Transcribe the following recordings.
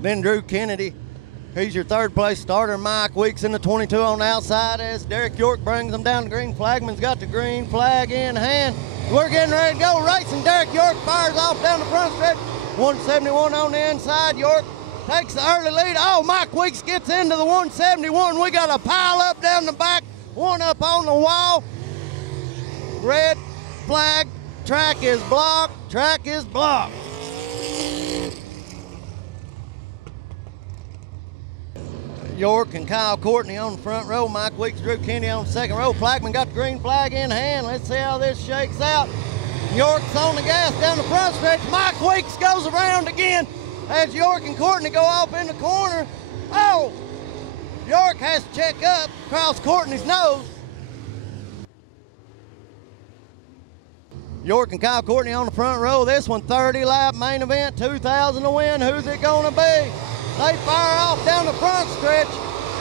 Then Drew Kennedy. He's your third place starter. Mike Weeks in the 22 on the outside as Derek York brings them down. The green flagman's got the green flag in hand. We're getting ready to go racing. Derek York fires off down the front stretch. 171 on the inside. York takes the early lead. Oh, Mike Weeks gets into the 171. We got a pile up down the back, one up on the wall. Red flag. Track is blocked. Track is blocked. York and Kyle Courtney on the front row. Mike Weeks, Drew Kennedy on the second row. Flagman got the green flag in hand. Let's see how this shakes out. York's on the gas down the front stretch. Mike Weeks goes around again as York and Courtney go off in the corner. Oh! York has to check up across Courtney's nose. York and Kyle Courtney on the front row. This one 30 lap main event, 2,000 to win. Who's it gonna be? They fire off down the front stretch.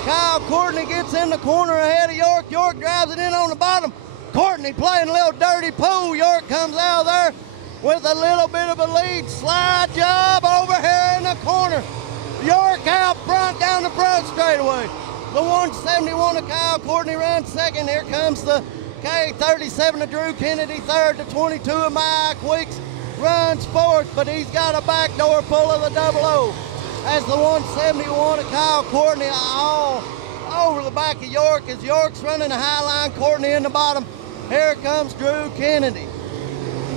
Kyle Courtney gets in the corner ahead of York. York drives it in on the bottom. Courtney playing a little dirty pool. York comes out of there with a little bit of a lead. Slide job over here in the corner. York out front down the front straightaway. The 171 of Kyle Courtney runs second. Here comes the K37 of Drew Kennedy third. The 22 of Mike Weeks runs fourth, but he's got a backdoor pull of the 00. As the 171 of Kyle Courtney all over the back of York as York's running the high line, Courtney in the bottom. Here comes Drew Kennedy.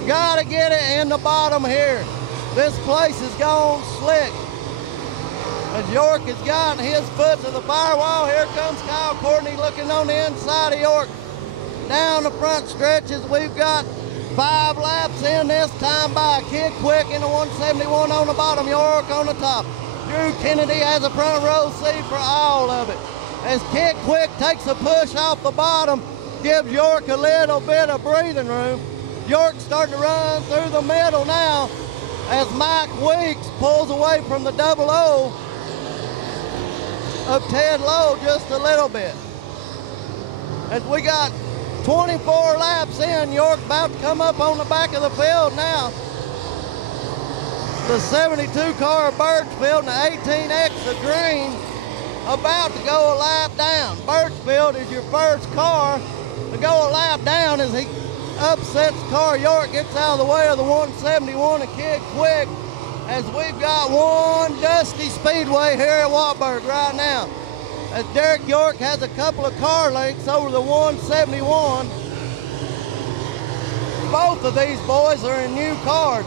Gotta get it in the bottom here. This place is gone slick. As York has gotten his foot to the firewall, here comes Kyle Courtney looking on the inside of York. Down the front stretches, we've got 5 laps in this time by Kid Quick in the 171 on the bottom, York on the top. Drew Kennedy has a front row seat for all of it. As Kid Quick takes a push off the bottom, gives York a little bit of breathing room. York's starting to run through the middle now as Mike Weeks pulls away from the 00 of Ted Lowe just a little bit. As we got 24 laps in, York about to come up on the back of the field now. The 72 car of Birchfield and the 18X of Green about to go a lap down. Birchfield is your first car to go a lap down as he upsets the car. York gets out of the way of the 171 of Kid Quick as we've got one dusty Speedway here at Wartburg right now. As Derek York has a couple of car lengths over the 171. Both of these boys are in new cars.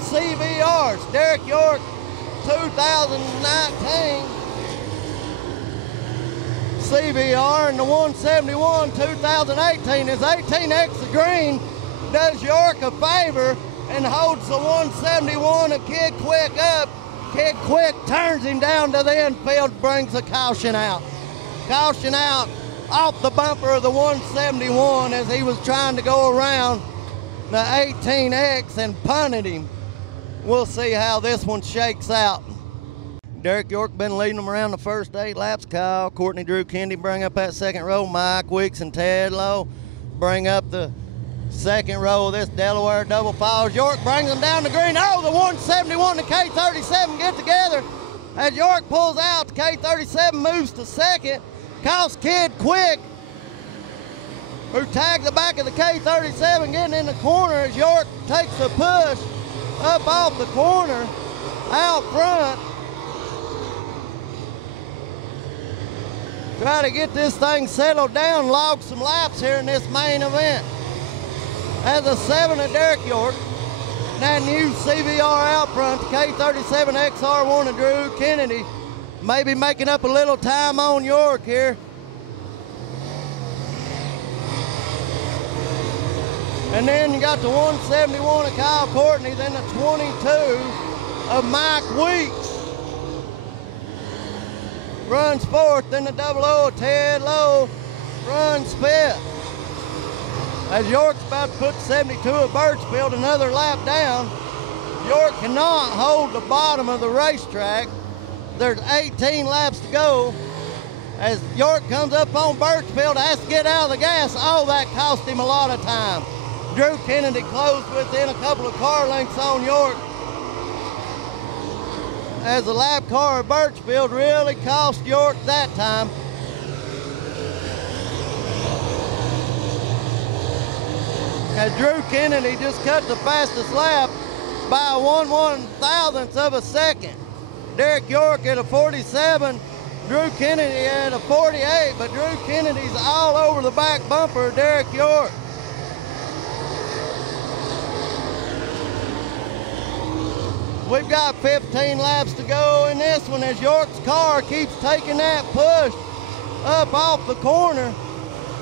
CVRs. Derek York 2019 CVR and the 171 2018. His 18X of Green does York a favor and holds the 171 of Kid Quick up. Kid Quick turns him down to the infield, brings a caution out. Caution out off the bumper of the 171 as he was trying to go around the 18X and punted him. We'll see how this one shakes out. Derek York been leading them around the first 8 laps. Kyle Courtney, Drew Kennedy bring up that second row. Mike Weeks and Ted Lowe bring up the second row of this Delaware double files. York brings them down the green. Oh, the 171 and the K37 get together. As York pulls out, the K37 moves to second. Costs Kid Quick, who tagged the back of the K37, getting in the corner as York takes a push up off the corner out front. Try to get this thing settled down, log some laps here in this main event. As a 7 of Derek York, that new CVR out front, the K37 XR1 of Drew Kennedy, maybe making up a little time on York here. And then you got the 171 of Kyle Courtney, then the 22 of Mike Weeks. Runs fourth, then the 00 Ted Lowe runs fifth. As York's about to put 72 of Birchfield another lap down, York cannot hold the bottom of the racetrack. There's 18 laps to go. As York comes up on Birchfield, has to get out of the gas. Oh, that cost him a lot of time. Drew Kennedy closed within a couple of car lengths on York. as the lap car at Birchfield really cost York that time. As Drew Kennedy just cut the fastest lap by 1/1000th of a second. Derek York at a 47, Drew Kennedy at a 48, but Drew Kennedy's all over the back bumper of Derek York. We've got 15 laps to go in this one as York's car keeps taking that push up off the corner.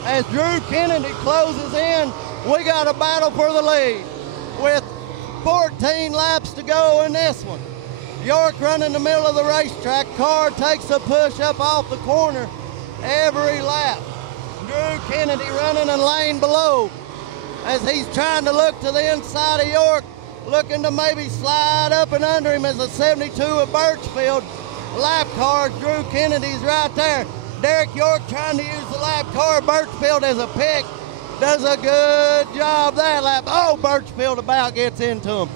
As Drew Kennedy closes in, we got a battle for the lead with 14 laps to go in this one. York running the middle of the racetrack. Car takes a push up off the corner every lap. Drew Kennedy running in lane below as he's trying to look to the inside of York, looking to maybe slide up and under him as a 72 of Birchfield. Lap car, Drew Kennedy's right there. Derek York trying to use the lap car, Birchfield as a pick. Does a good job that lap. Oh, Birchfield about gets into him.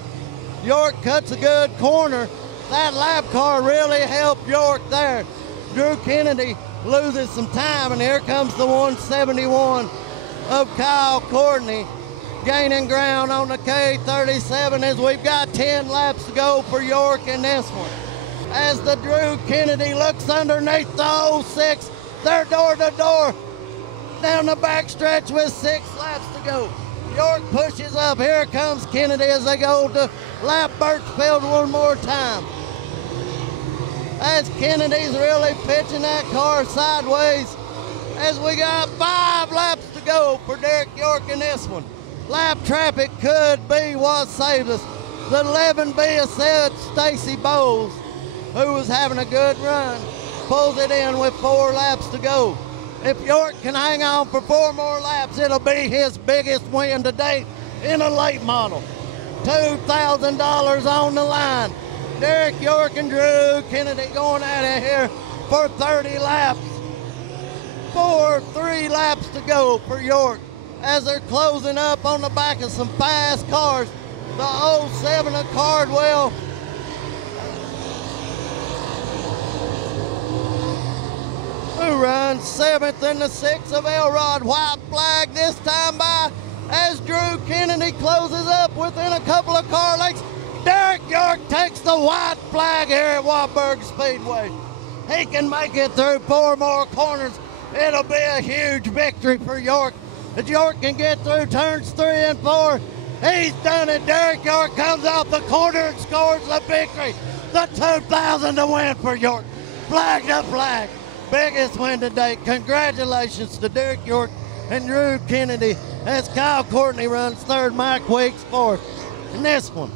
York cuts a good corner. That lap car really helped York there. Drew Kennedy loses some time, and here comes the 171 of Kyle Courtney gaining ground on the K37 as we've got 10 laps to go for York in this one. As the Drew Kennedy looks underneath the 06, they're door to door down the backstretch with 6 laps to go. York pushes up. Here comes Kennedy as they go to lap Birchfield one more time. As Kennedy's really pitching that car sideways as we got 5 laps to go for Derek York in this one. Lap traffic could be what saves us. The 11B of Stacy Bowles, who was having a good run, pulls it in with 4 laps to go. If York can hang on for 4 more laps, it'll be his biggest win to date in a late model. $2,000 on the line. Derek York and Drew Kennedy going at it here for 30 laps. 3 laps to go for York as they're closing up on the back of some fast cars. The 07 of Cardwell. Who runs 7th in the 6 of Elrod. White flag this time by as Drew Kennedy closes up within a couple of car lengths. Derek York takes the white flag here at Wartburg Speedway. He can make it through 4 more corners. It'll be a huge victory for York. If York can get through turns 3 and 4, he's done it. Derek York comes off the corner and scores the victory. The 2,000 to win for York. Flag to flag. Biggest win to date. Congratulations to Derek York and Drew Kennedy as Kyle Courtney runs 3rd, Mike Weeks 4th in this one.